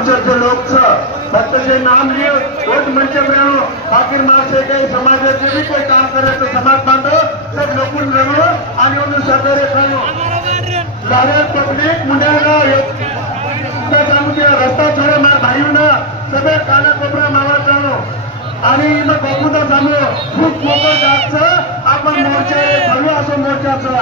आमच्या लोक फक्त जे नाम लियो वोट मंच में आखिर मासे काही समाजाचे भी कोई काम करे तो समाज बांधो सब लोकून रहो आणि उन्हें सरकारे खाओ सारे पब्लिक मुंडेगा रस्ता छोड़े मार भाइयों ना सबे काला कोपरा मावा जाओ आणि मग बघूदा जाणो खूप मोठं जागचं आपण मोर्चे भरलो असो मोर्चाचं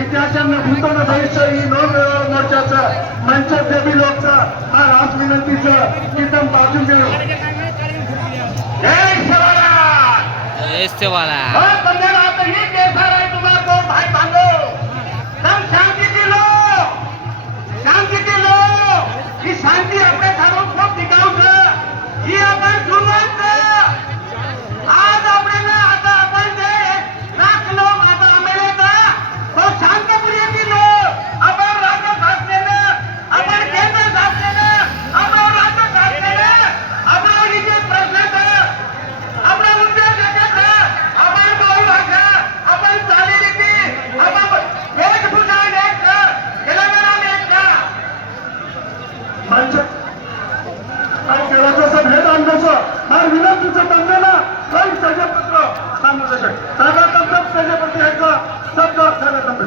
इतिहासानं भूतोनं भविष्य ही नोंद मोर्चाचं मंचात देवी लोकचं हा रास विनंतीचं कितम बाजू घेऊ जय शिवराय बंधन आता ही केसर आहे तुम्हाला तो भाई बांधो तम शांति दिलो ही शांती आपल्या घरून खूप टिकाऊ ही आपण सुरुवात आज आपल्याला आता आपण जे राखलो आता आम्हाला तो शांतप्रिय दिलो आपण राज्य शासनाने आपण केंद्र शासनाने आपण राज्य शासनाने आपण इथे प्रश्न आपण उद्योग आपण बोल भाषा आपण चालीरीती आपण वेशभूषा एक तेलंगणा एक मंच काय केलं सब हे आणण्याचं फार विनंतीचं बनलेला काही सजपत्र सांगू काका तंत्र सजपत्र यायचा शब्द झाला तंत्र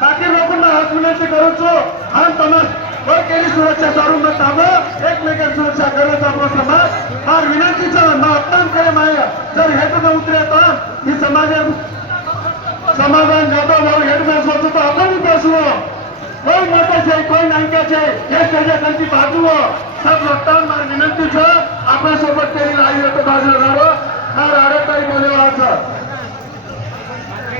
बाकी लोकांना हात विनंती करूचो हा तमास वर केली सुरक्षा सारून न थांबो एकमेकांची सुरक्षा करत आपला समाज फार विनंतीचं ना अपमान करे माया जर हेतू न उतरता ही समाधान जातो भाऊ हेड में सोचो तो आपण बसवो कोई मोठे છે કોઈ નાનકા છે એ સજ્જનથી બાજુઓ सब लोकांना मार विनंती છે આપણે सोबत केली राहिली तो बाजूला राहो हा राडे काही बोलेवा